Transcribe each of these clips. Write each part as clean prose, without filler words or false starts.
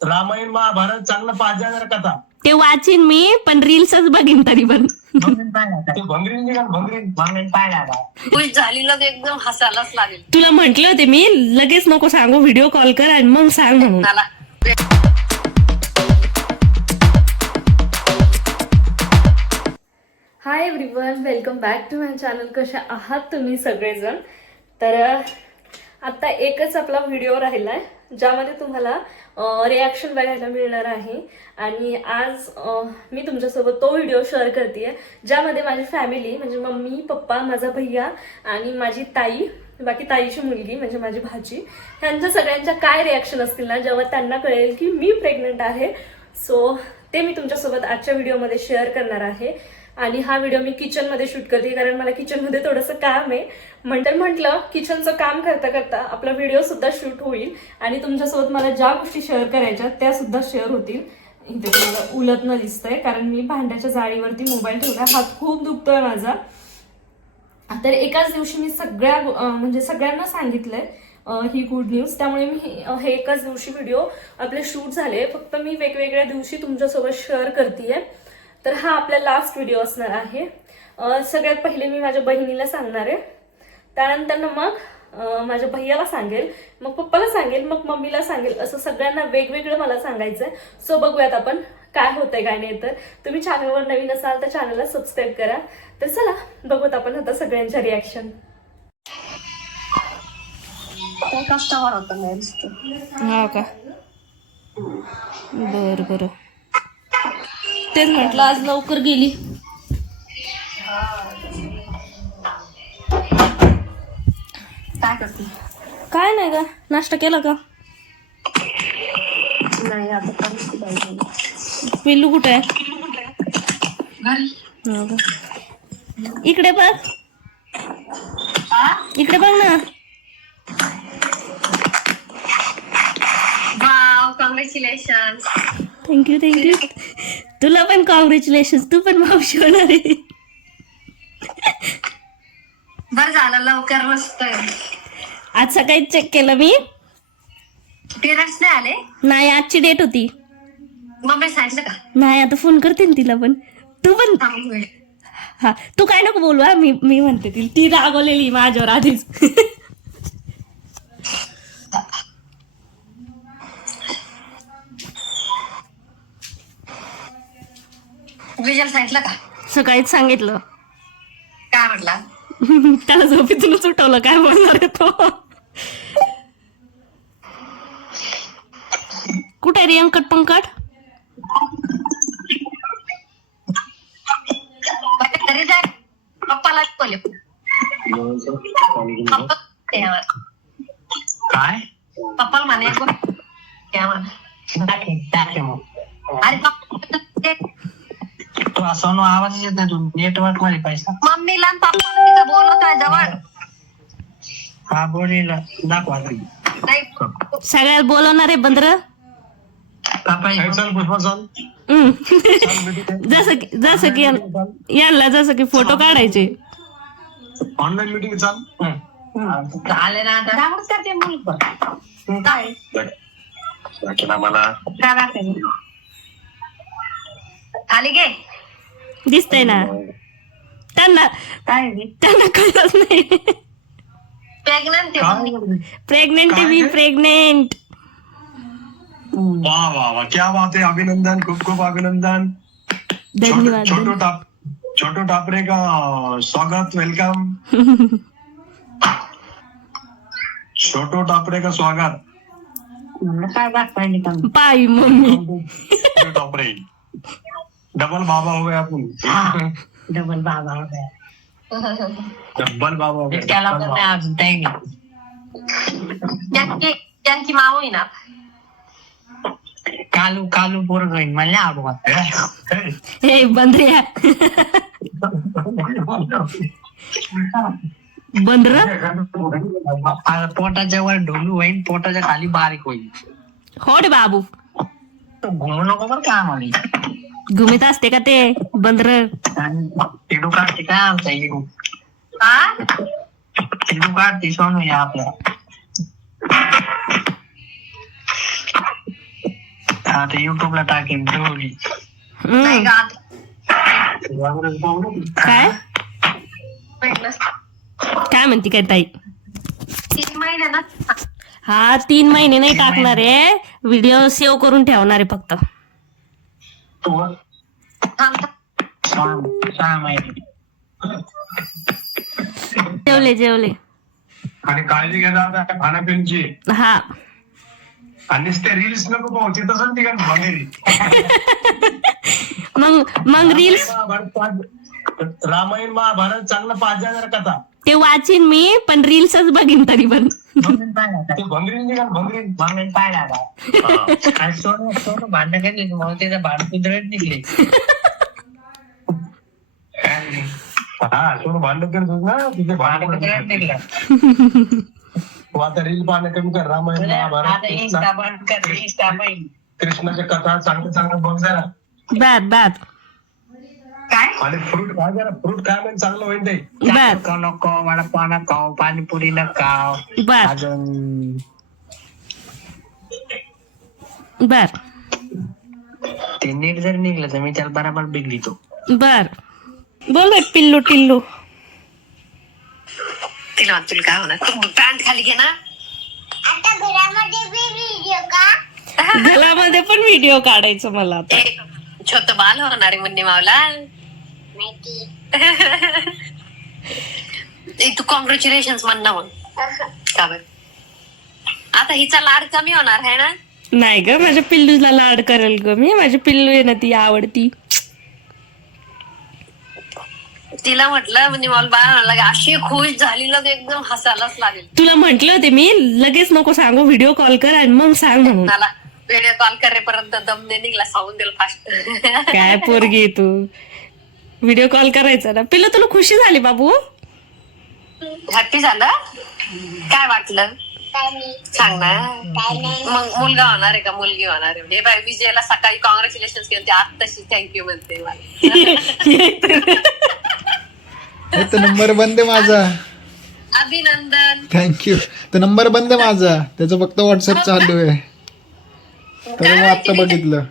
रामायण महाभारत चांगलं पाच हजार कथा ते वाचीन मी, पण रील्सच बघीन तरी पण. ते भंगरीन निघाल भंगरीन खुश झाली लग एकदम हसायलाच लागेल तुला म्हंटले होते मी लगेच नको सांगू, व्हिडिओ कॉल कर आणि मग सांग म्हणून. मला. Hi everyone, welcome back to my channel. कशा आहात तुम्ही सगळेजण? तर आता एकच आपला व्हिडिओ राहिला आहे ज्यामध्ये तुम्हाला रिॲक्शन बघायला मिळणार आहे. आणि आज मी तुमच्यासोबत तो व्हिडिओ शेअर करते ज्यामध्ये माझी फॅमिली म्हणजे मम्मी पप्पा, माझा भैया आणि माझी ताई, बाकी ताईची मुलगी म्हणजे माझी भाची, ह्यांच्या सगळ्यांच्या काय रिॲक्शन असतील ना जेव्हा त्यांना कळेल की मी प्रेग्नंट आहे. सो ते मी तुमच्यासोबत आजच्या व्हिडिओमध्ये शेअर करणार आहे. आणि हा व्हिडिओ मी किचनमध्ये शूट करते कारण मला किचनमध्ये थोडंसं काम आहे. म्हटलं किचनचं काम करता करता आपला व्हिडिओ सुद्धा शूट होईल आणि तुमच्यासोबत मला ज्या गोष्टी शेअर करायच्या त्या सुद्धा शेअर होतील. इथे तुम्हाला उलटणं दिसतंय कारण मी भांड्याच्या जाळीवरती मोबाईल ठेवला, हात खूप दुखतोय माझा. तर एकाच दिवशी मी सगळ्यांना सांगितलंय ही गुड न्यूज, त्यामुळे मी हे एकाच दिवशी व्हिडिओ आपले शूट झाले. फक्त मी वेगवेगळ्या दिवशी तुमच्यासोबत शेअर करतेय. तर हा आपला लास्ट व्हिडिओ असणार आहे. सगळ्यात पहिले मी माझ्या बहिणीला सांगणार आहे, त्यानंतर मग माझ्या भैयाला सांगेल, मग पप्पाला सांगेल, मग मम्मीला सांगेल, असं सगळ्यांना वेगवेगळं मला सांगायचंय. सो बघूयात आपण काय होतंय काय नाही. तर तुम्ही चॅनलवर नवीन असाल तर चॅनलला सबस्क्राईब करा. तर चला बघूत आपण आता सगळ्यांच्या रिॲक्शन. कस्टमर होता हा का, बर बर. तेच म्हटलं आज लवकर गेली. काय करते? काय नाही का, नाश्ता केला का? नाही आता पिल्लू कुठे आहे? घरी. हो का. इकडे बघ, इकडे बघ ना. Wow, congratulation. Thank you thank you. तुला पण कॉंग्रॅच्युलेशन, तू पण मावशी होणार आहे. बरं झालं लवकर मस्त. आज सकाळी चेक केलं मी, पेरेंट्स नाही आले? नाही आजची डेट होती. मम्मी सांगितलं का? नाही आता फोन करते ना तिला पण. तू पण हा, तू काय नको बोलू. हा मी म्हणते तिला, ती रागवलेली माझ्यावर आधीच. विजय सांगितलं का? सकाळीच सांगितलं. काय म्हटला? त्याला झोपेतूनच उठवलं, काय बोलणार आहे तो. कुठे रे अंकट पंकट? घरी जाय, पप्पाला बोलले. काय पप्पाला म्हणे अरे तू असं आवाज येत नाही, तू नेटवर्क मध्ये पैसा. मम्मीला आणि पप्पाला तिथं बोलत आहे जवळ. हा बोलीला दाखवा नाही सगळ्यात बोलवणार आहे बंदर. जसं की यांना जसं की फोटो काढायचे. ऑनलाईन मीटिंग चाल आले ना आता राहूनच करते मुलं. काय मला खाली घे. दिसतंय ना त्यांना, काय त्यांना कळत नाही. प्रेग्नंट प्रेग्नेंट आहे मी, प्रेग्नेंट. वाह वाह वाह, क्या बात है. अभिनंदन, खूप खूप अभिनंदन. धन्यवाद. छोटू टापरे का स्वागत, वेलकम. छोटू टापरे का स्वागत. काय बात पाहिजे पाय मम्मी. टापरे डबल बाबा हो गया आपण. डबल बाबा हो गया. डबल बाबा हो गया. त्याला पण नाही अजून काही त्यांची माव आहे ना, कालू कालू पोरग होईल मला आवडत. हे बंदऱ्या बंदर पोटाच्या वर ढोलू होईल, पोटाच्या खाली बारीक होईल. हो रे बाबू, घुमू नको बरं का आम्हाला. घुमित असते का ते बंदर? तिडू काढते काय आमचा इडू. तिडू काढते सोनू या आपल्या. आता युट्यूबला टाकेन दोघी. हम्म. काय काय म्हणते काय ताई? 3 महिने ना. हा 3 महिने नाही टाकणार आहे, व्हिडिओ सेव्ह करून ठेवणार आहे फक्त. थांब. 6 महिने. जेवले जेवले. आणि काळजी घ्या आता खाण्यापिण्याची. हा आणि ते रील्स नको पाहू ते तसंच ठिकाण बघेल. मग रील्स रामायण महाभारत चांगलं 5,000 कथा. ते वाचीन मी, पण रील्सच बघीन तरी पण. मम्मीन पाहिला ते भंगरीन निघाल भंगरीन. मम्मीन पाहिला आणि सोनं भांडण केली मग त्याचं भांड कुदरत निघले. हा सोनं भांडण करतो ना तिथे भांड कुदरत भांडण. निघला. तू आता रील पाहणं कमी कर. रामायण महाभारत आता इंस्टा बंद कर, इंस्टा बंद. कृष्णाच्या कथा चांगलं चांगलं बघ जरा. बर बर काय? आणि फ्रूट खा जरा. फ्रूट खा म्हणजे चांगलं होईल ते. बर खाऊ नको, वडापाव नको, पाणीपुरी नको. बर अजून बर ते नीट जर निघलं तर मी त्याला बराबर बिघडितो. बर बोल बाई पिल्लू टिल्लू. तिला म्हणतो, तुला काय होणार? तू पॅन्ट खाली घे ना. आता घरामध्ये व्हिडिओ का? घरामध्ये पण व्हिडिओ काढायचं मला आता. एक छोट बाल होणार आहे मुन्नी मावला. माहिती. तू कॉंग्रॅच्युलेशन म्हण ना मग. का बरं? आता हिचा लाड कमी होणार आहे ना. नाही ग, माझ्या पिल्लूला लाड करेल ग मी. माझी पिल्लू आहे ना ती आवडती. तिला म्हटलं म्हणजे मला बाळ म्हणलं की अशी खुश झाली लग एकदम हसायलाच लागेल. तुला म्हंटल होते मी लगेच नको सांगू, व्हिडिओ कॉल कर आणि मग सांग म्हणून. मला व्हिडिओ कॉल करेपर्यंत दम नाही निघला, सांगून दिलं फास्ट. काय पोरगी आहे तू. व्हिडिओ कॉल करायचा ना. पिल्लू तुला खुशी झाली बाबू? हॅपी झालं? काय वाटलं काय नाही. सांग ना. काय नाही. मग मुलगा होणार आहे का मुलगी होणार आहे? हे बाय विजयला सकाळी कॉंग्रॅच्युलेशन केलं, आज तशी थँक्यू म्हणते मला. हे तर नंबर बंद आहे माझा. अभिनंदन. थँक्यू. तर नंबर बंद आहे माझा, त्याचं फक्त व्हॉट्सअप चालू आहे. तर मग आता बघितलं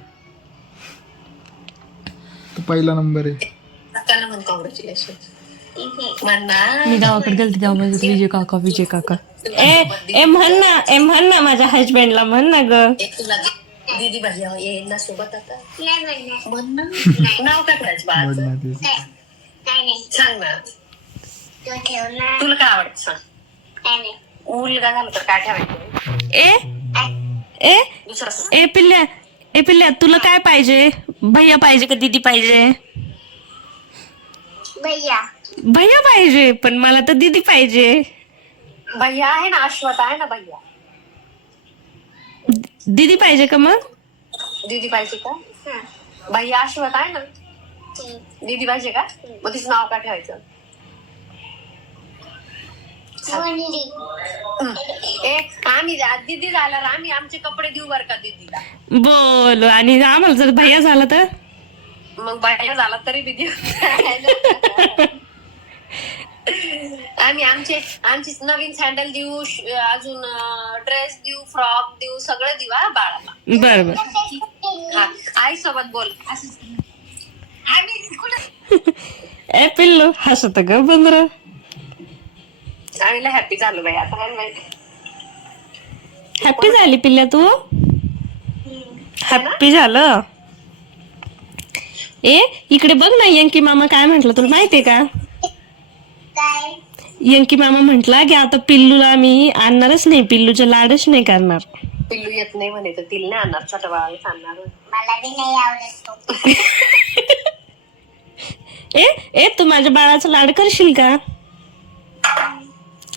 तो पहिला नंबर आहे. त्याला म्हण कॉंग्रॅच्युलेशन म्हण ना. मी गावाकडे गेलते तेव्हा म्हणजे विजय काका. ए म्हण ना माझ्या हजबंडला म्हण ना ग. एक तुला दीदी भैया येईल ना सोबत आता. नाही म्हणणार. म्हण ना. नाव काय ठेवायचं बाळाचं? बोल ना ते. काय नाही. सांग ना. तू ठेवणार. तुला काय आवडतं सांग. काय नाही. मुलगा झाला तर काय ठेवायचं? ए ए दुसरं ए पिल्ल्या तुला काय पाहिजे? भैया पाहिजे का दीदी पाहिजे? भैया. भैया पाहिजे, पण मला तर दीदी पाहिजे. भैया आहे ना, अश्वत आहे ना भैया. दीदी पाहिजे का मग? दीदी पाहिजे का? हं. भैया अश्वत आहे ना. दीदी पाहिजे का? मग तिचं नाव काय ठेवायचं? वनली. ए आम्ही दीदी झाल्यावर आम्ही आमचे कपडे देऊ बर का दीदीला. बोल. आणि आम्हाला जर भैया झाला तर? मग भैया झाला तरी बी देऊ. आम्ही आमची नवीन सँडल देऊ, अजून ड्रेस देऊ, फ्रॉक देऊ, सगळं देऊ हा बाळाला. बर हा आई सोबत बोल. ए पिल्लू हसत ग बंदर. आम्ही लय हॅपी झालो बाई आता. मला माहिती हॅपी झाली पिल्ल्या तू? हॅपी झालं. ए इकडे बघ ना, यंकी मामा काय म्हंटल तुला माहितीये का? काय? यंकी मामा म्हंटला की आता पिल्लूला मी आणणारच नाही, पिल्लूचे लाडच नाही करणार. पिल्लू येत नाही म्हणे तर तिला नाही आणणार, छोट्या बाळाला आणणार. मला बी नाही आवडत तो. ए तू माझ्या बाळाचा लाड करशील का?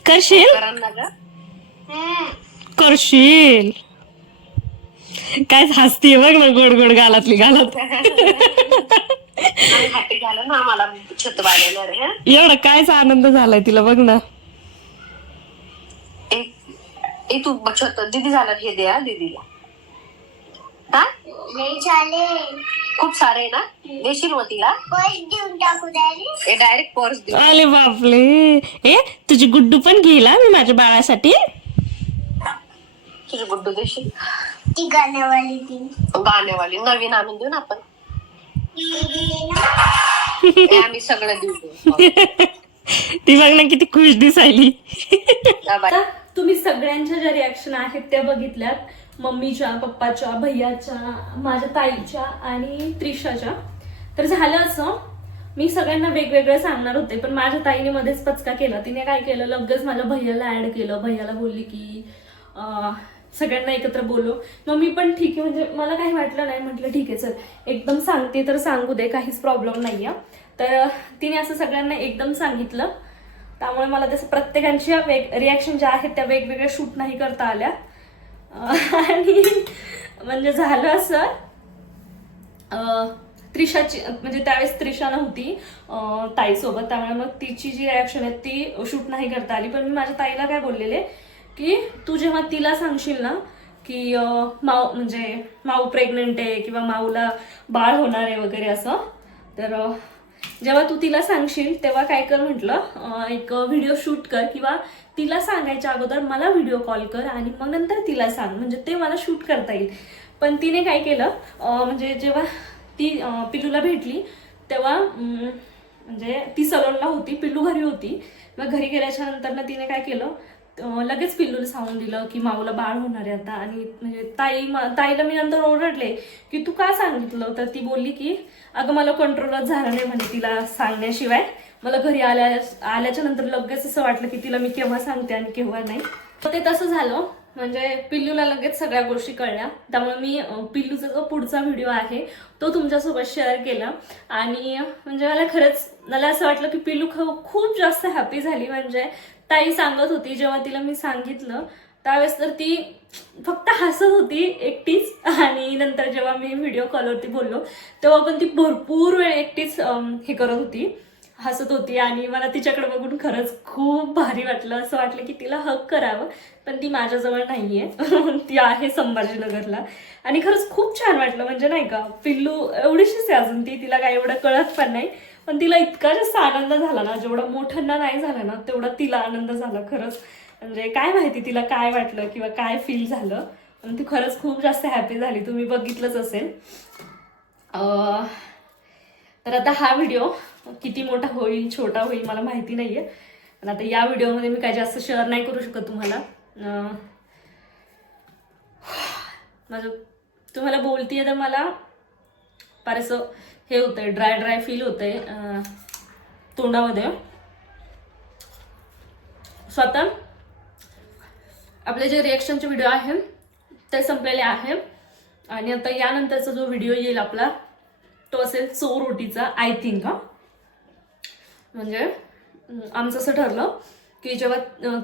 करशील? करा ना ग. करशील. काय हसतीये बघ ना, गोड गोड गालातली गालात. आम्ही हॅपी झालो ना, आम्हाला छोट बाळ येणार आहे. हं? एवढा कायचा आनंद झालाय तिला बघ ना. ए तू छोट दीदी झालं हे द्या दीदीला. हा लई झाले. खूप सारे आहे ना, देशील मग तिला? पर्स देऊन टाकू द्यायला. ए डायरेक्ट पर्स देऊ. अरे बापले. ए तुझी गुड्डू पण घेईल हा मी माझ्या बाळासाठी. तुझे गुड्डू देशील? ती गाण्यावाली ती गाण्यावाली नवीन आणून देऊ ना आपण. आम्ही सगळं देऊ. ती बघ ना किती खुश दिसायली. बाय. आता तुम्ही सगळ्यांच्या ज्या रिॲक्शन आहेत त्या बघितल्यात, मम्मीच्या, पप्पाच्या, भैयाच्या, माझ्या ताईच्या आणि त्रिशाच्या. तर झालं असं, मी सगळ्यांना वेगवेगळं सांगणार होते, पण माझ्या ताईने मध्येच पचका केला. तिने काय केलं, लगेच माझ्या भैयाला ऍड केलं. भैयाला बोलली की सगळ्यांना एकत्र बोलू. मग मी पण ठीक आहे, म्हणजे मला काही वाटलं नाही. म्हटलं ठीक आहे, चल एकदम सांगते तर सांगू दे, काहीच प्रॉब्लेम नाही आहे. तर तिने असं सगळ्यांना एकदम सांगितलं, त्यामुळे मला तसं प्रत्येकांच्या रिॲक्शन ज्या आहेत त्या वेगवेगळ्या शूट नाही करता आल्या. आणि म्हणजे झालं असं, त्रिशाची म्हणजे त्यावेळेस त्रिशा नव्हती ताईसोबत, त्यामुळे मग तिची जी रिॲक्शन आहे ती शूट नाही करता आली. पण मी माझ्या ताईला काय बोललेले की तू जेव्हा तिला सांगशील ना की माऊ म्हणजे माऊ प्रेग्नंट आहे किंवा माऊला बाळ होणार आहे वगैरे असं, तर जेव्हा तू तिला सांगशील तेव्हा काय कर म्हटलं, एक व्हिडिओ शूट कर किंवा तिला सांगायच्या अगोदर मला व्हिडिओ कॉल कर आणि मग नंतर तिला सांग, म्हणजे ते मला शूट करता येईल. पण तिने काय केलं, म्हणजे जेव्हा ती पिल्लूला भेटली तेव्हा म्हणजे ती सलोनला होती, पिल्लू घरी होती. मग घरी गेल्याच्या नंतर तिने काय केलं, लगेच पिल्लूला सांगून दिलं की माऊला बाळ होणार आहे आता. आणि म्हणजे ताईला मी नंतर ओरडले की तू का सांगितलं, तर ती बोलली की अगं मला कंट्रोलच झालं नाही म्हणे तिला सांगण्याशिवाय. मला घरी आल्याच्या नंतर लगेच असं वाटलं की तिला मी केव्हा सांगते आणि केव्हा नाही. तर ते तसं झालं, म्हणजे पिल्लूला लगेच सगळ्या गोष्टी कळल्या. त्यामुळे मी पिल्लूचा जो पुढचा व्हिडिओ आहे तो तुमच्यासोबत शेअर केला. आणि म्हणजे मला असं वाटलं की पिल्लू खूप जास्त हॅपी झाली. म्हणजे ताई सांगत होती जेव्हा तिला मी सांगितलं त्यावेळेस तर ती फक्त हसत होती एकटीच. आणि नंतर जेव्हा मी व्हिडिओ कॉलवरती बोललो तेव्हा पण ती भरपूर वेळ एकटीच हे करत होती, हसत होती. आणि मला तिच्याकडे बघून खरंच खूप भारी वाटलं. असं वाटलं की तिला हक करावं, पण ती माझ्याजवळ नाहीये. ती आहे संभाजीनगरला. आणि खरंच खूप छान वाटलं, म्हणजे नाही का, पिल्लू एवढीशीच आहे अजून, तिला काय एवढं कळत पण नाही, पण तिला इतका जास्त आनंद झाला ना, जेवढा मोठ्यांना नाही झाला ना तेवढा तिला आनंद झाला खरंच. म्हणजे काय माहिती तिला काय वाटलं किंवा काय फील झालं, पण ती खरंच खूप जास्त हॅपी झाली. तुम्ही बघितलंच असेल. तर आता हा व्हिडिओ किती मोठा होईल छोटा होईल मला माहिती नाहीये, पण आता या व्हिडिओमध्ये मी काय जास्त शेअर नाही करू शकत तुम्हाला. माझं तुम्हाला बोलतीये तर मला फार असं हे होतंय, ड्राय फील होतंय तोंडामध्ये. स्वतः आपले जे रिएक्शनचे व्हिडिओ आहे ते संपलेले आहे. आणि आता यानंतरचा जो व्हिडिओ येईल आपला तो असेल चोरोटीचा, आय थिंक. म्हणजे आमचं असं ठरलं की जेव्हा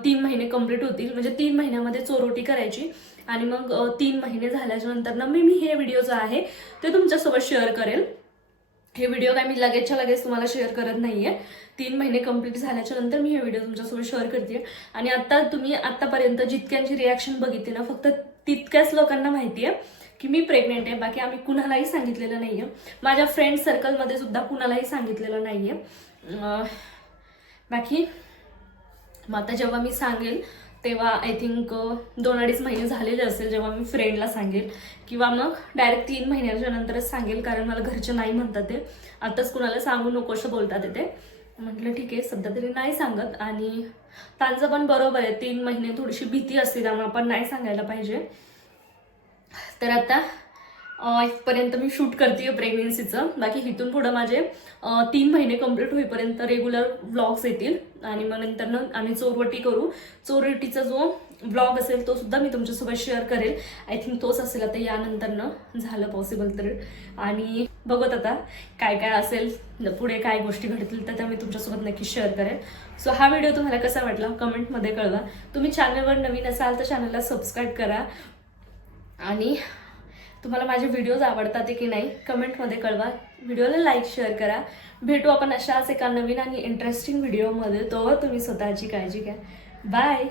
3 महिने कंप्लीट होतील, म्हणजे 3 महिन्यामध्ये चोरोटी करायची. आणि मग 3 महिने झाल्याच्या नंतर ना मी हे व्हिडिओ जो आहे ते तुमच्यासोबत शेअर करेल. हे व्हिडिओ काय मी लगेच तुम्हाला शेअर करत नाहीये. 3 महिने कंप्लीट झाल्याच्या नंतर मी हे व्हिडिओ तुमच्यासोबत शेअर करते. आणि आता तुम्ही आतापर्यंत जितक्यांची रिॲक्शन बघितली ना, फक्त तितक्याच लोकांना माहिती आहे की मी प्रेग्नेंट आहे. बाकी आम्ही कुणालाही सांगितलेलं नाहीये. माझ्या फ्रेंड सर्कलमध्ये सुद्धा कुणालाही सांगितलेलं नाहीये. बाकी मग आता जेव्हा मी सांगेल तेव्हा आय थिंक 2-2.5 महिने झालेले असेल जेव्हा मी फ्रेंडला सांगेल, किंवा मग डायरेक्ट 3 महिन्याच्या नंतरच सांगेल. कारण मला घरचे नाही म्हणतात ते, आताच कुणाला सांगू नको असं बोलतात ते. म्हटलं ठीक आहे, सध्या तरी नाही सांगत. आणि त्यांचं पण बरोबर आहे, 3 महिने थोडीशी भीती असते, त्यामुळे आपण नाही सांगायला पाहिजे. तर आता इथपर्यंत मी शूट करते प्रेग्नेन्सीचं. बाकी इथून पुढं माझे 3 महिने कंप्लीट होईपर्यंत रेग्युलर व्लॉग्स येतील. आणि मग नंतर आम्ही चोरवटी करू. चोरवटीचा जो व्लॉग असेल तो सुद्धा मी तुमच्यासोबत शेअर करेल. आय थिंक तोच असेल आता यानंतरनं झालं पॉसिबल तर. आणि बघत आता काय काय असेल पुढे, काय गोष्टी घडतील तर त्या मी तुमच्यासोबत नक्की शेअर करेल. सो हा व्हिडिओ तुम्हाला कसा वाटला कमेंटमध्ये कळवा. तुम्ही चॅनलवर नवीन असाल तर चॅनलला सबस्क्राईब करा. आणि तुम्हाला माझे व्हिडिओज आवडतात की नाही कमेंटमध्ये कळवा. व्हिडिओला लाईक शेअर करा. भेटू आपण अशाच एका नवीन आणि इंटरेस्टिंग व्हिडिओमध्ये. तोवर तुम्ही स्वतःची काळजी घ्या. बाय.